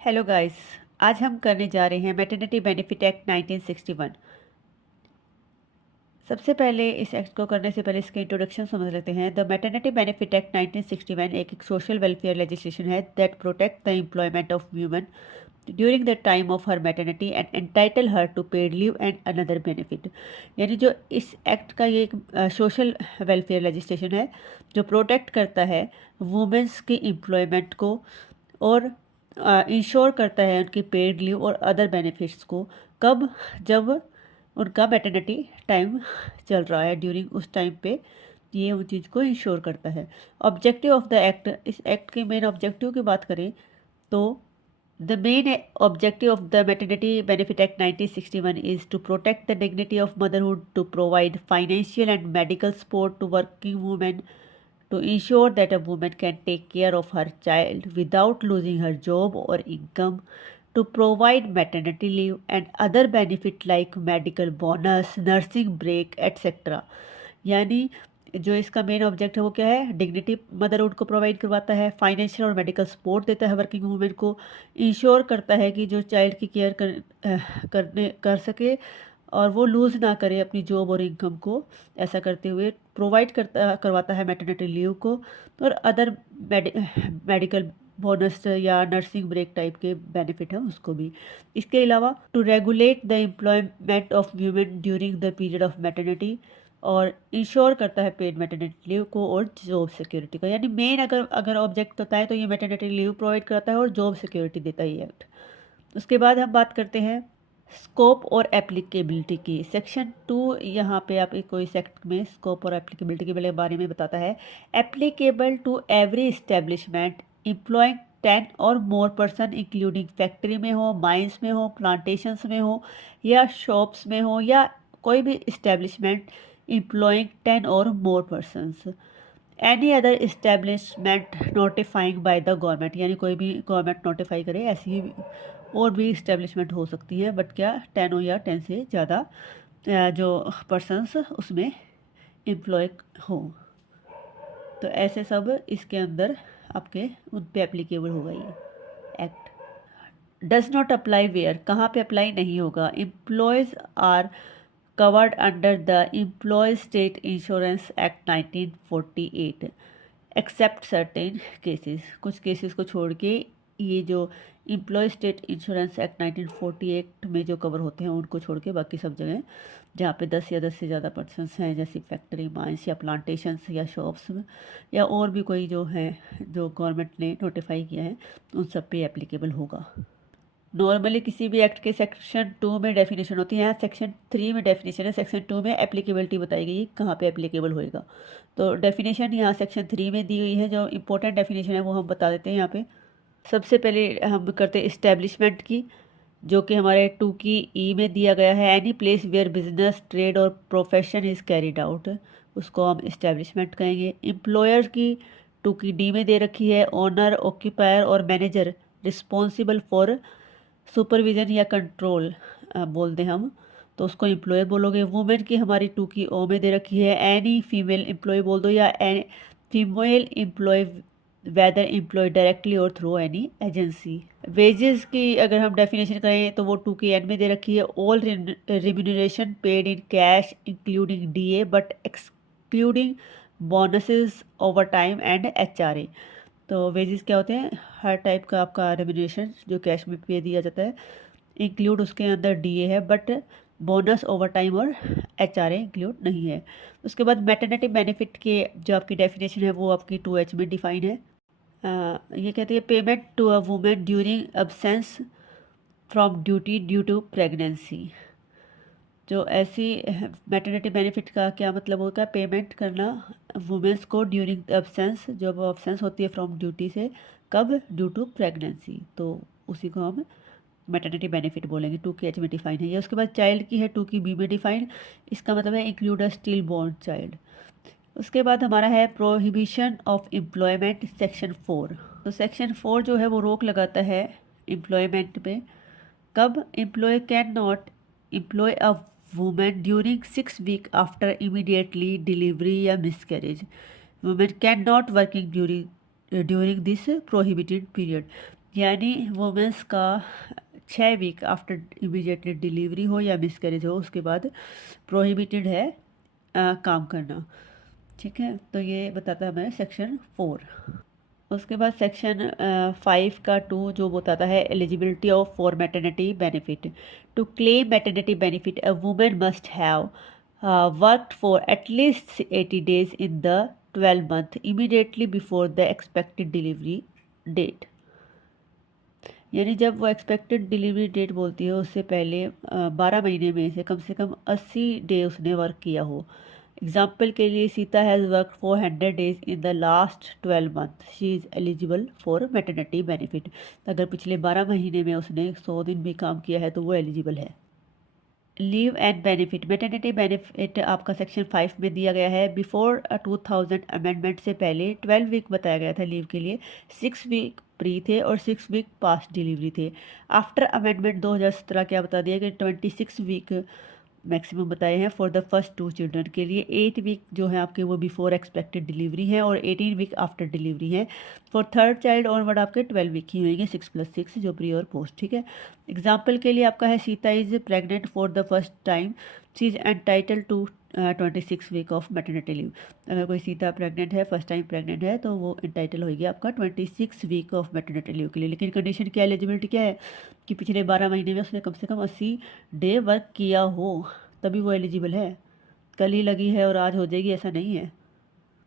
Hello guys. आज हम करने जा रहे हैं मैटरनिटी बेनिफिट एक्ट 1961। सबसे पहले इस एक्ट को करने से पहले इसके इंट्रोडक्शन समझ लेते हैं। द मैटरनिटी बेनिफिट एक्ट 1961 एक सोशल वेलफेयर लेजिस्लेशन है that protect the employment of woman during the time of her maternity and entitle her to paid leave and another benefit. यानी जो इस एक्ट का ये एक सोशल वेलफेयर लेजिस्लेशन है जो प्रोटेक्ट करता है वुमेंस की एम्प्लॉयमेंट को और इंश्योर करता है उनकी पेड लीव और अदर बेनिफिट्स को। कब? जब उनका मैटरनिटी टाइम चल रहा है, ड्यूरिंग उस टाइम पे ये उन चीज़ को इंश्योर करता है। ऑब्जेक्टिव ऑफ द एक्ट, इस एक्ट के मेन ऑब्जेक्टिव की बात करें तो the main objective of the maternity benefit act 1961 is to protect the dignity of motherhood, to provide financial and medical support to working women, to ensure that a woman can take care of her child without losing her job or income, to provide maternity leave and other benefit like medical bonus, nursing break, etc. यानी जो इसका main object है वो क्या है? Dignity motherhood को provide करवाता है, फाइनेंशियल और मेडिकल सपोर्ट देता है वर्किंग वूमेन को, इंश्योर करता है कि जो चाइल्ड की केयर कर सके और वो लूज़ ना करे अपनी जॉब और इनकम को। ऐसा करते हुए प्रोवाइड करवाता है मैटरनिटी लीव को और अदर मेडिकल बोनस या नर्सिंग ब्रेक टाइप के बेनिफिट हैं उसको भी। इसके अलावा to regulate the employment of women during the period of maternity और इंश्योर करता है पेड मैटरनिटी लीव को और जॉब सिक्योरिटी का। यानी मेन अगर ऑब्जेक्ट होता है तो ये मैटरनिटी लीव प्रोवाइड करता है और जॉब सिक्योरिटी देता है ये एक्ट। उसके बाद हम बात करते हैं स्कोप और एप्लीकेबिलिटी की। सेक्शन 2 यहाँ पे आप कोई सेक्ट में स्कोप और एप्लीकेबिलिटी के बारे में बताता है। Applicable to every establishment employing 10 और मोर पर्सन इंक्लूडिंग फैक्ट्री में हो, माइंस में हो, प्लांटेशंस में हो या शॉप्स में हो या कोई भी इस्टेब्लिशमेंट एम्प्लॉइंग 10 और more persons. Any other establishment notifying by the government, यानी कोई भी गवर्नमेंट नोटिफाई करे ऐसी ही और भी इस्टेब्लिशमेंट हो सकती है, बट क्या 10 हो या 10 से ज़्यादा जो पर्सनस उसमें एम्प्लॉय हो। तो ऐसे सब इसके अंदर आपके उन पे एप्लीकेबल होगा ये act. Does not apply where, कहाँ पे अप्लाई नहीं होगा? Employees are covered under the Employees State Insurance Act 1948 except certain cases. कुछ केसेस को छोड़ के ये जो एम्प्लॉय स्टेट इंश्योरेंस एक्ट 1948 में जो कवर होते हैं उनको छोड़ के बाकी सब जगह जहाँ पे 10 या 10 से ज़्यादा पर्सनस हैं, जैसे फैक्ट्री, माइंस या प्लांटेशंस या शॉप्स में या और भी कोई जो है जो गवर्नमेंट ने नोटिफाई किया है, उन सब पे एप्लीकेबल होगा। नॉर्मली किसी भी एक्ट के सेक्शन 2 में डेफिनेशन होती है, यहाँ सेक्शन 3 में डेफिनेशन है, सेक्शन 2 में एप्लीकेबिलिटी बताई गई है कहाँ पे एप्लीकेबल होएगा। तो डेफिनेशन यहाँ सेक्शन 3 में दी हुई है। जो इंपॉर्टेंट डेफिनेशन है वो हम बता देते हैं यहाँ पे। सबसे पहले हम करते हैं इस्टेब्लिशमेंट की, जो कि हमारे 2 की ई में दिया गया है। Any place where business, trade और प्रोफेशन इज़ कैरिड आउट, उसको हम इस्टेब्लिशमेंट कहेंगे। एम्प्लॉयर की 2 की डी में दे रखी है। ओनर, ऑक्यूपायर और मैनेजर रिस्पॉन्सिबल फॉर सुपरविज़न या कंट्रोल बोल दें हम तो उसको एम्प्लॉयर बोलोगे। वुमेन की हमारी 2 की ओ में दे रखी है। एनी फीमेल एम्प्लॉय बोल दो या female employee whether employee directly और थ्रू एनी एजेंसी। वेजेस की अगर हम डेफिनेशन करें तो वो 2 की एन में दे रखी है। All remuneration paid in cash including DA but excluding bonuses, over time and HRA. तो वेजेस क्या होते हैं? हर टाइप का आपका रेम्यूनरेशन जो कैश में पे दिया जाता है, इंक्लूड उसके अंदर डीए है, बट बोनस, ओवर टाइम और एचआरए इंक्लूड नहीं है। उसके बाद मैटरनिटी बेनिफिट के जो आपकी डेफिनेशन है वो आपकी 2H में डिफाइन है। ये कहती है payment to a women during absence from duty due to pregnancy. जो ऐसी मैटरनिटी बेनिफिट का क्या मतलब होगा? पेमेंट करना वुमेंस को ड्यूरिंग एब्सेंस, जब एब्सेंस होती है फ्रॉम ड्यूटी से, कब? ड्यू टू प्रेगनेंसी, तो उसी को हम मैटरनिटी बेनिफिट बोलेंगे। 2 की एच में डिफाइन है ये। उसके बाद चाइल्ड की है 2 की बी में डिफाइन, इसका मतलब है include a stillborn child. उसके बाद हमारा है प्रोहिबिशन ऑफ एम्प्लॉयमेंट, सेक्शन 4। तो सेक्शन 4 जो है वो रोक लगाता है एम्प्लॉयमेंट पे। कब? Employ can not employ a women during 6 week after immediately delivery या miscarriage. Women can not working during this prohibited period. यानी वुमेंस का 6 वीक आफ्टर इमीडिएटली डिलीवरी हो या मिसकैरेज हो उसके बाद प्रोहिबिटेड है काम करना। ठीक है, तो ये बताता है हमें सेक्शन 4। उसके बाद सेक्शन 5 का 2 जो बताता है eligibility of for maternity benefit. To claim maternity benefit a woman must have worked for at least 80 days in the 12 month immediately before the expected delivery date. यानी जब वो एक्सपेक्टेड डिलीवरी डेट बोलती है उससे पहले 12 महीने में से कम 80 डे उसने वर्क किया हो। एग्जाम्पल के लिए Sita has work for 100 days in the last 12 month, she is eligible for maternity benefit. अगर पिछले 12 महीने में उसने 100 दिन भी काम किया है तो वो एलिजिबल है। Leave and benefit, maternity benefit आपका सेक्शन 5 में दिया गया है। बिफोर 2000 अमेंडमेंट से पहले 12 वीक बताया गया था लीव के लिए। 6 वीक प्री थे और 6 वीक पास्ट डिलीवरी थे। आफ्टर अमेंडमेंट 2017 क्या बता दिया कि 26 वीक मैक्सिमम बताए हैं फॉर द फर्स्ट 2 चिल्ड्रन के लिए। 8 वीक जो है आपके वो बिफोर एक्सपेक्टेड डिलीवरी है और 18 वीक आफ्टर डिलीवरी है। फॉर थर्ड चाइल्ड ऑनवर्ड आपके 12 वीक ही होंगे, 6+6 जो प्री और पोस्ट। ठीक है, एग्जाम्पल के लिए आपका है Sita is pregnant for the first time, she is entitle to 26 week of maternity leave. अगर कोई सीता प्रेग्नेंट है, फर्स्ट टाइम प्रेग्नेंट है, तो वो एंटाइटल होगी आपका 26 वीक ऑफ मैटरनिटी लीव के लिए। लेकिन कंडीशन क्या, एलिजिबिलिटी क्या है कि पिछले 12 महीने में उसने कम से कम 80 डे वर्क किया हो, तभी वो एलिजिबल है। कल ही लगी है और आज हो जाएगी ऐसा नहीं है।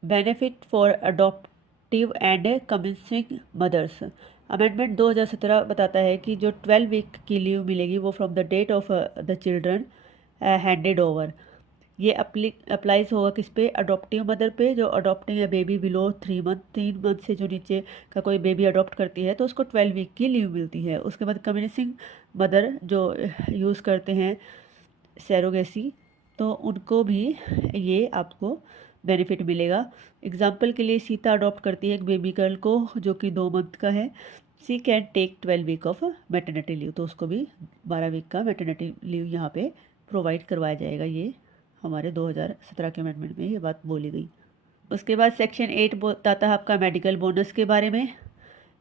Benefit for adoptive and commissioning mothers, amendment 2017 बताता है कि जो 12 वीक की लीव मिलेगी वो from the date of the children handed over. ये अप्लाइज होगा किस पे, अडॉप्टिव मदर पे जो अडॉप्टिंग है बेबी बिलो 3 मंथ, 3 मंथ से जो नीचे का कोई बेबी अडॉप्ट करती है तो उसको 12 वीक की लीव मिलती है। उसके बाद कमिंसिंग मदर जो यूज़ करते हैं सैरोगेसी, तो उनको भी ये आपको बेनिफिट मिलेगा। एग्जाम्पल के लिए सीता अडॉप्ट करती है एक बेबी गर्ल को जो कि 2 मंथ का है, she can take 12 week of maternity leave, तो उसको भी 12 वीक का मैटरनिटी लीव यहाँ पे प्रोवाइड करवाया जाएगा। ये हमारे 2017 के अमेंडमेंट में ये बात बोली गई। उसके बाद सेक्शन 8 बताता है आपका मेडिकल बोनस के बारे में,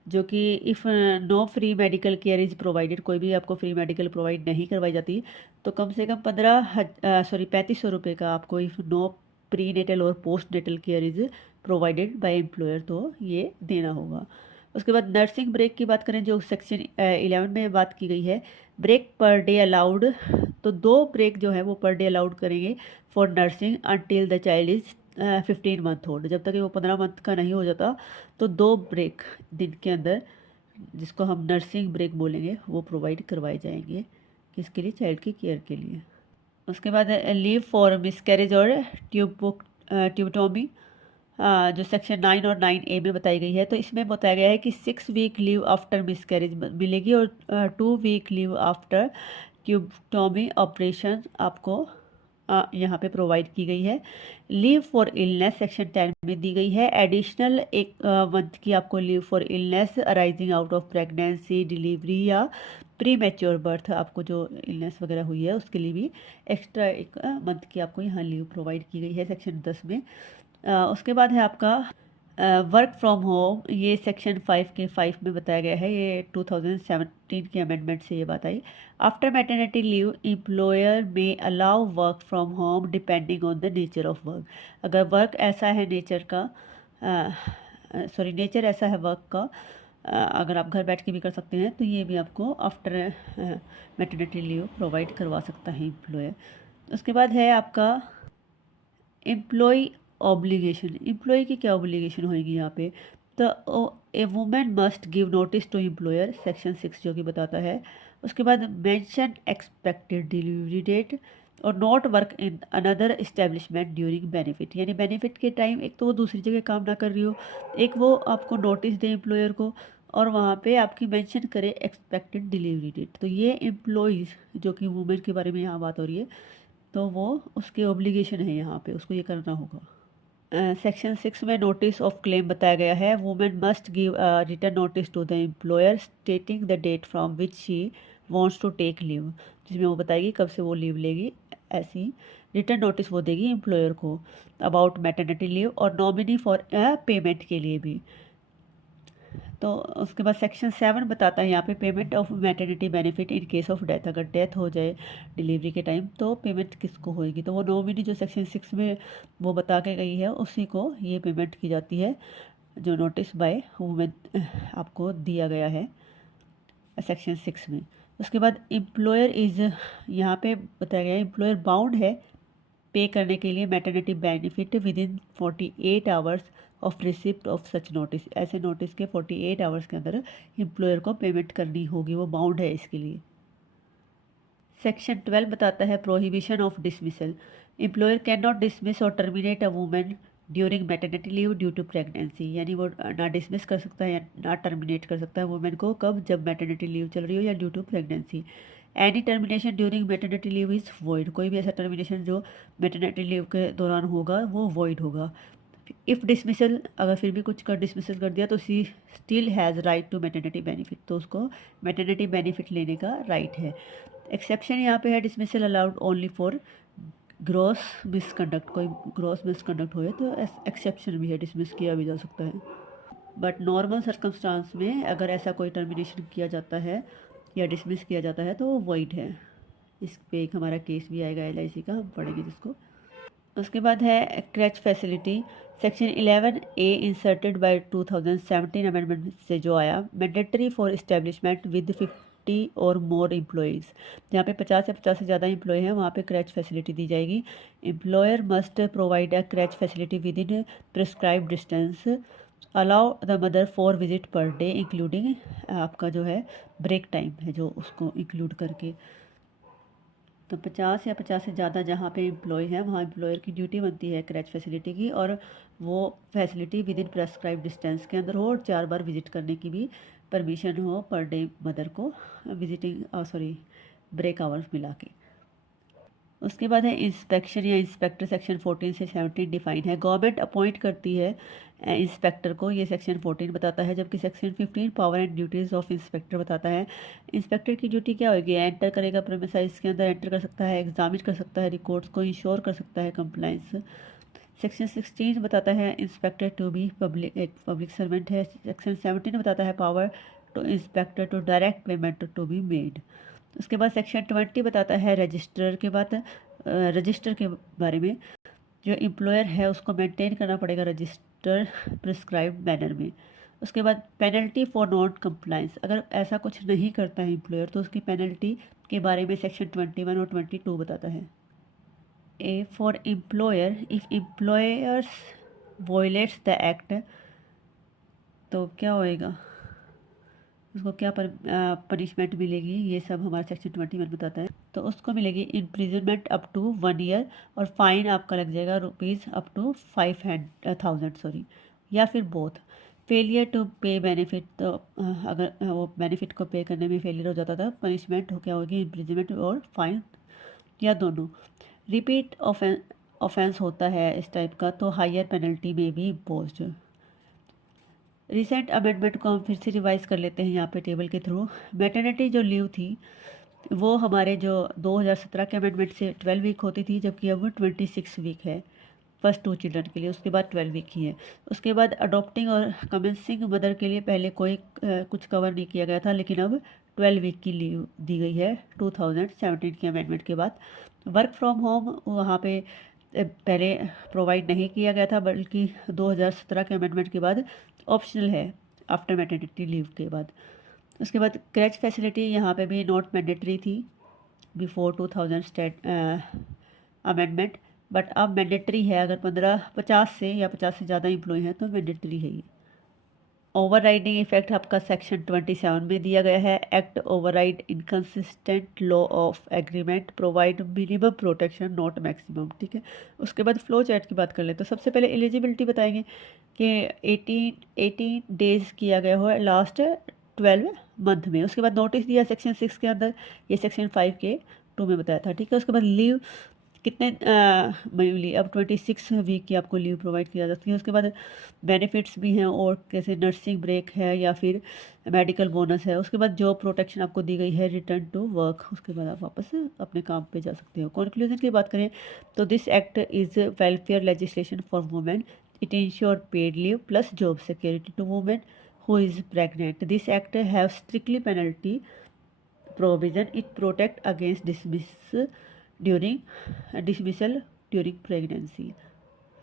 जो कि if no free medical care is provided, कोई भी आपको फ्री मेडिकल प्रोवाइड नहीं करवाई जाती तो कम से कम 3500 रुपये का आपको इफ़ नो प्री नेटल और postnatal care is provided by employer, तो ये देना होगा। उसके बाद नर्सिंग ब्रेक की बात करें जो सेक्शन 11 में बात की गई है, ब्रेक पर डे अलाउड, तो 2 ब्रेक जो है वो पर डे अलाउड करेंगे for nursing until the child is 15 month old. जब तक वो 15 मंथ का नहीं हो जाता तो 2 ब्रेक दिन के अंदर, जिसको हम नर्सिंग ब्रेक बोलेंगे, वो प्रोवाइड करवाए जाएंगे किसके लिए, चाइल्ड की केयर के लिए। उसके बाद लीव फॉर मिसकैरेज और ट्यूबटोमी जो सेक्शन 9 और 9A में बताई गई है, तो इसमें बताया गया है कि 6 वीक लीव आफ्टर मिसकैरेज मिलेगी और 2 वीक लीव आफ्टर ट्यूबटोमी ऑपरेशन आपको यहाँ पे प्रोवाइड की गई है। लीव फॉर इलनेस सेक्शन 10 में दी गई है, एडिशनल 1 मंथ की आपको leave for illness arising out of pregnancy, delivery या प्री मैच्योर बर्थ, आपको जो इलनेस वगैरह हुई है उसके लिए भी एक्स्ट्रा 1 मंथ की आपको यहाँ लीव प्रोवाइड की गई है सेक्शन 10 में। उसके बाद है आपका वर्क फ्रॉम होम, ये सेक्शन 5 में बताया गया है, ये 2017 के अमेंडमेंट से ये बात आई। आफ्टर मैटरनिटी लीव एम्प्लॉयर में allow work from home depending on the nature of work. अगर वर्क ऐसा है नेचर ऐसा है वर्क का, अगर आप घर बैठ के भी कर सकते हैं तो ये भी आपको आफ्टर मैटरनिटी लीव प्रोवाइड करवा सकता है एम्प्लॉयर। उसके बाद है आपका एम्प्लॉय ऑब्लिगेशन, एम्प्लॉय की क्या ऑब्लिगेशन होगी यहाँ पे, तो a woman must give notice to employer section 6 जो कि बताता है। उसके बाद मेंशन एक्सपेक्टेड डिलीवरी डेट और not work in another establishment during benefit, यानी बेनिफिट के टाइम एक तो वो दूसरी जगह काम ना कर रही हो, एक वो आपको नोटिस दे एम्प्लॉयर को और वहाँ पे आपकी मेंशन करे एक्सपेक्टेड डिलीवरी डेट। तो ये एम्प्लॉयज़ जो कि वुमेन के बारे में यहाँ बात हो रही है, तो वो उसके ऑब्लिगेशन है यहाँ पे, उसको ये करना होगा। सेक्शन 6 में नोटिस ऑफ क्लेम बताया गया है, women must give return notice to the employer stating the date from which she wants to take leave, जिसमें वो बताएगी कब से वो लीव लेगी, ऐसी रिटर्न नोटिस वो देगी एम्प्लॉयर को अबाउट मैटरनिटी लीव और नॉमिनी फॉर पेमेंट के लिए भी। तो उसके बाद सेक्शन 7 बताता है यहाँ पे payment of maternity benefit in case of death. अगर डेथ हो जाए डिलीवरी के टाइम तो पेमेंट किसको होएगी, तो वो नॉमिनी जो सेक्शन 6 में वो बता के गई है उसी को ये पेमेंट की जाती है, जो नोटिस बाय वुमेन आपको दिया गया है सेक्शन 6 में। उसके बाद एम्प्लॉयर इज़, यहाँ पे बताया गया है एम्प्लॉयर बाउंड है पे करने के लिए maternity benefit with in 48 hours of receipt of such notice. ऐसे नोटिस के 48 आवर्स के अंदर एम्प्लॉयर को पेमेंट करनी होगी, वो बाउंड है इसके लिए। सेक्शन 12 बताता है prohibition of dismissal. Employer can not dismiss or terminate a women during maternity leave due to pregnancy, यानी वो ना डिसमिस कर सकता है या ना टर्मिनेट कर सकता है वुमेन को, कब, जब मैटरनिटी लीव चल रही हो या due to pregnancy. Any termination during maternity leave is void, कोई भी ऐसा टर्मिनेशन जो मैटरनिटी लीव के दौरान होगा वो वॉइड होगा। इफ़ डिसमिसल, अगर फिर भी कुछ कर डिसमिसल कर दिया तो she still has right to maternity benefit, तो उसको मैटरनिटी बेनिफिट लेने का राइट है। एक्सेप्शन यहाँ पे है dismissal allowed only for gross misconduct, कोई ग्रॉस मिसकंडक्ट होए तो एक्सेप्शन भी है, डिसमिस किया भी जा सकता है। बट नॉर्मल सर्कमस्टांस में अगर ऐसा कोई टर्मिनेशन किया जाता है या डिसमिस किया जाता है तो वो वॉइड है। इस पे एक हमारा केस भी आएगा LIC का, हम पढ़ेंगे जिसको। उसके बाद है क्रैच facility. Section 11A inserted by 2017 amendment से जो आया, मैंडेटरी फॉर इस्टेब्लिशमेंट विद 50 और मोर एम्प्लॉयज़, जहाँ पे 50 या 50 से ज़्यादा एम्प्लॉय हैं वहाँ पे क्रैच फैसिलिटी दी जाएगी। Employer must provide a क्रैच facility with in prescribe distance, allow the mother for visit per day including, आपका जो है ब्रेक टाइम है जो उसको इंक्लूड करके। तो 50 या 50 से ज़्यादा जहाँ पे एम्प्लॉय है वहाँ एम्प्लॉयर की ड्यूटी बनती है क्रैच फैसिलिटी की, और वो facility with in prescribe distance के अंदर हो और 4 बार विजिट करने की भी परमिशन हो पर डे मदर को, विजिटिंग ब्रेक आवर्स मिला के। उसके बाद है इंस्पेक्शन या इंस्पेक्टर। सेक्शन 14 से 17 डिफाइन है। गवर्नमेंट अपॉइंट करती है इंस्पेक्टर को, ये सेक्शन 14 बताता है, जबकि section 15 power and duties of inspector बताता है। इंस्पेक्टर की ड्यूटी क्या होगी, एंटर करेगा प्रेमिसाइज के अंदर, एंटर कर सकता है, एग्जामिन कर सकता है रिकॉर्ड्स को, इंश्योर कर सकता है कंप्लाइंस। सेक्शन 16 बताता है इंस्पेक्टर टू बी पब्लिक, एक पब्लिक सर्वेंट है। सेक्शन 17 बताता है power to inspector to direct payment to be made. उसके बाद सेक्शन 20 बताता है रजिस्टर के बाद, रजिस्टर के बारे में, जो एम्प्लॉयर है उसको मेंटेन करना पड़ेगा रजिस्टर प्रिस्क्राइब्ड मैनर में। उसके बाद पेनल्टी फॉर नॉन कंप्लाइंस, अगर ऐसा कुछ नहीं करता है एम्प्लॉयर तो उसकी पेनल्टी के बारे में सेक्शन 21 और 22 बताता है। A for employer, if employers violates the act, तो क्या होएगा, उसको क्या पनिशमेंट मिलेगी, ये सब हमारा सेक्शन 21 बताता है। तो उसको मिलेगी इम्प्रिजनमेंट अप टू 1 ईयर, और फाइन आपका लग जाएगा रुपीज़ अप टू 5,000 या फिर बोथ। फेलियर टू पे बेनिफिट, तो अगर वो बेनिफिट को पे करने में फेलियर हो जाता था, पनिशमेंट क्या होगी, इम्प्रिजनमेंट और फाइन, या दोनों। रिपीट ऑफेंस होता है इस टाइप का तो हायर पेनल्टी में भी इम्पोज्ड। रिसेंट अमेंडमेंट को हम फिर से रिवाइज कर लेते हैं यहाँ पे टेबल के थ्रू। मैटरनिटी जो लीव थी वो हमारे जो 2017 के अमेंडमेंट से 12 वीक होती थी, जबकि अब 26 वीक है फर्स्ट 2 चिल्ड्रन के लिए, उसके बाद 12 वीक ही है। उसके बाद अडॉप्टिंग और कमेंसिंग मदर के लिए पहले कोई कुछ कवर नहीं किया गया था, लेकिन अब 12 वीक की लीव दी गई है 2017 के अमेंडमेंट के बाद। वर्क फ्रॉम होम वहाँ पे पहले प्रोवाइड नहीं किया गया था, बल्कि 2017 के अमेंडमेंट के बाद ऑप्शनल है आफ्टर मैटरनिटी लीव के बाद। उसके बाद क्रैच फैसिलिटी यहाँ पे भी नॉट मैंडेटरी थी बिफोर 2000 अमेंडमेंट, बट अब मैंडेटरी है। अगर 50 से या 50 से ज़्यादा एम्प्लॉय हैं तो मैंडेटरी है ये। ओवर राइडिंग इफेक्ट आपका सेक्शन 27 में दिया गया है। Act over ride inconsistent law of agreement provide minimum protection not maximum, ठीक है। उसके बाद फ्लो चार्ट की बात कर ले तो सबसे पहले एलिजिबिलिटी बताएंगे कि 18 डेज किया गया हो लास्ट 12 मंथ में। उसके बाद नोटिस दिया सेक्शन 6 के अंदर, ये सेक्शन 5 के 2 में बताया था, ठीक है। उसके बाद लीव कितने महीने, अब 26 वीक की आपको लीव प्रोवाइड किया जाती है। उसके बाद बेनिफिट्स भी हैं और कैसे नर्सिंग ब्रेक है या फिर मेडिकल बोनस है। उसके बाद जॉब प्रोटेक्शन आपको दी गई है, रिटर्न टू वर्क, उसके बाद आप वापस अपने काम पे जा सकते हो। कंक्लूजन की बात करें तो this act is welfare legislation for women, it insure paid leave plus job security to women who is pregnant. This act have strictly penalty provision. It protect against dismissal during pregnancy.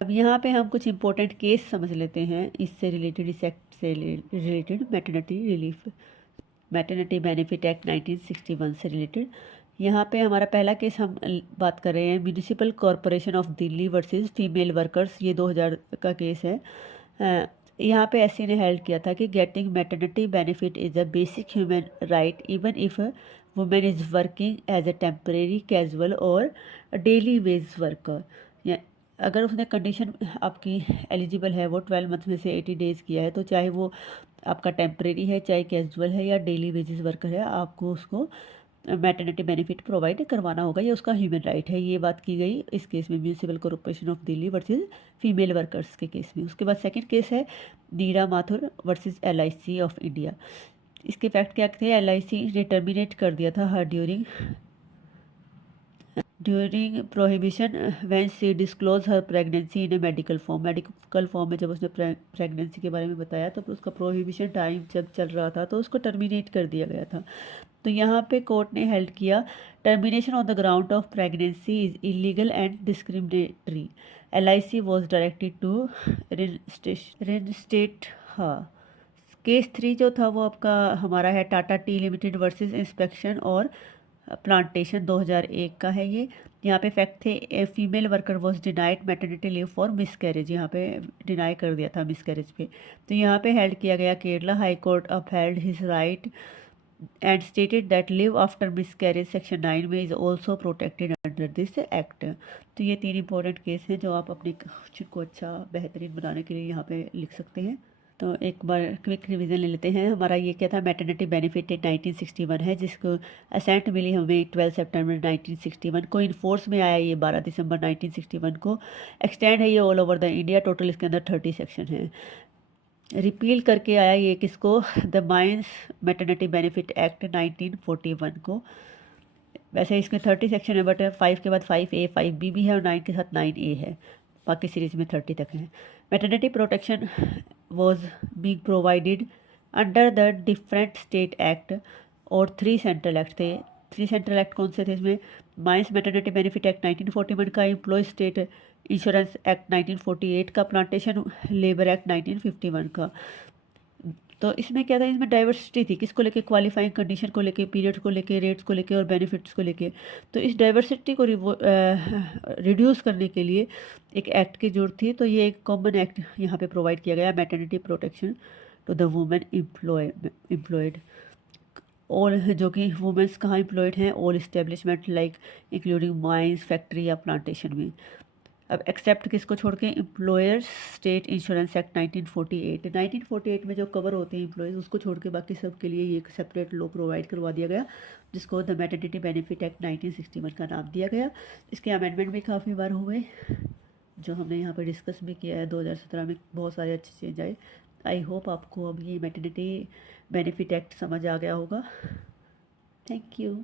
अब यहाँ पे हम कुछ important case समझ लेते हैं इससे related, इस एक्ट से रिलेटेड, मैटरनिटी बेनिफिट एक्ट 1961 से रिलेटेड। यहाँ पे हमारा पहला केस हम बात कर रहे हैं municipal corporation of Delhi versus female workers. ये 2000 का केस है। यहाँ पे एससी ने हेल्ड किया था कि getting maternity benefit is a basic human right even if women is working as a temporary, casual और डेली वेज वर्कर। अगर उसने कंडीशन आपकी एलिजिबल है, वो 12 मंथ में से 80 डेज़ किया है, तो चाहे वो आपका टेम्परेरी है, चाहे कैजुअल है या डेली वेजेस वर्कर है, आपको उसको मैटरनिटी बेनिफिट प्रोवाइड करवाना होगा। ये उसका ह्यूमन राइट है। ये बात की गई इस केस में, municipal corporation of Delhi versus female workers के केस में। उसके बाद सेकंड केस है Neera Mathur versus LIC of India. इसके फैक्ट क्या थे? LIC ने टर्मिनेट कर दिया था her during prohibition when she disclose her pregnancy in a medical form में जब उसने प्रेगनेंसी के बारे में बताया तो उसका प्रोहिबिशन टाइम जब चल रहा था तो उसको टर्मिनेट कर दिया गया था। तो यहाँ पे कोर्ट ने हेल्ड किया termination on the ground of pregnancy is illegal and discriminatory. LIC was directed to reinstate. हाँ, केस 3 जो था वो आपका हमारा है Tata tea limited versus inspection और प्लांटेशन 2001 का है ये। यहाँ पे फैक्ट थे a female worker was denied maternity leave for miscarriage. यहाँ पे डिनाई कर दिया था मिसकैरेज पे। तो यहाँ पे हेल्ड किया गया Kerala high court upheld his right and stated that live after miscarriage section 9 में is also protected under this act. तो ये 3 इंपॉर्टेंट केस हैं जो आप अपने क्वेश्चन को अच्छा बेहतरीन बनाने के लिए यहाँ पे लिख सकते हैं। तो एक बार क्विक रिवीजन ले लेते हैं। हमारा ये क्या था? मैटरनिटी बेनिफिट 1961 है जिसको असेंट मिली हमें 12 सितंबर 1961 को। इन्फोर्स में आया ये 12 दिसंबर 1961 को। एक्सटेंड है ये all over the India. Total इसके अंदर 30 सेक्शन है। रिपील करके आया ये किसको? The mines maternity benefit act 1941 को। वैसे इसमें 30 सेक्शन है बट 5 के बाद 5A 5B भी है और 9 के साथ 9A है। बाकी सीरीज में 30 तक है। Maternity protection was being provided under the different state act और 3 सेंट्रल एक्ट थे। 3 सेंट्रल एक्ट कौन से थे इसमें? माइंस मैटरनिटी बेनिफिट एक्ट 1941 का, एम्प्लॉय स्टेट इंश्योरेंस एक्ट 1948 का, प्लांटेशन लेबर एक्ट 1951 का। तो इसमें क्या था? इसमें डाइवर्सिटी थी किसको लेके? क्वालिफाइंग कंडीशन को लेके, पीरियड को लेके, रेट्स को लेके और बेनिफिट्स को लेके। तो इस डाइवर्सिटी को रिड्यूस करने के लिए एक एक्ट की जरूरत थी। तो ये एक कॉमन एक्ट यहाँ पे प्रोवाइड किया गया, maternity protection to the women employed. All, जो कि वुमेंस कहाँ एम्प्लॉयड हैं? All establishment like including mines, factory या प्लांटेशन में। अब एक्सेप्ट किसको छोड़ के? एम्प्लॉयर्स स्टेट इंश्योरेंस एक्ट 1948 में जो कवर होते हैं एम्प्लॉयज़ उसको छोड़ के बाकी सब के लिए ये एक सेपरेट लॉ प्रोवाइड करवा दिया गया जिसको द मैटरनिटी बेनिफिट एक्ट 1961 का नाम दिया गया। इसके अमेंडमेंट भी काफ़ी बार हुए जो हमने यहाँ पर डिस्कस भी किया है। 2017 में बहुत सारे अच्छे चेंज आए। आई होप आपको अब ये मैटरनिटी बेनिफिट एक्ट समझ आ गया होगा। Thank you.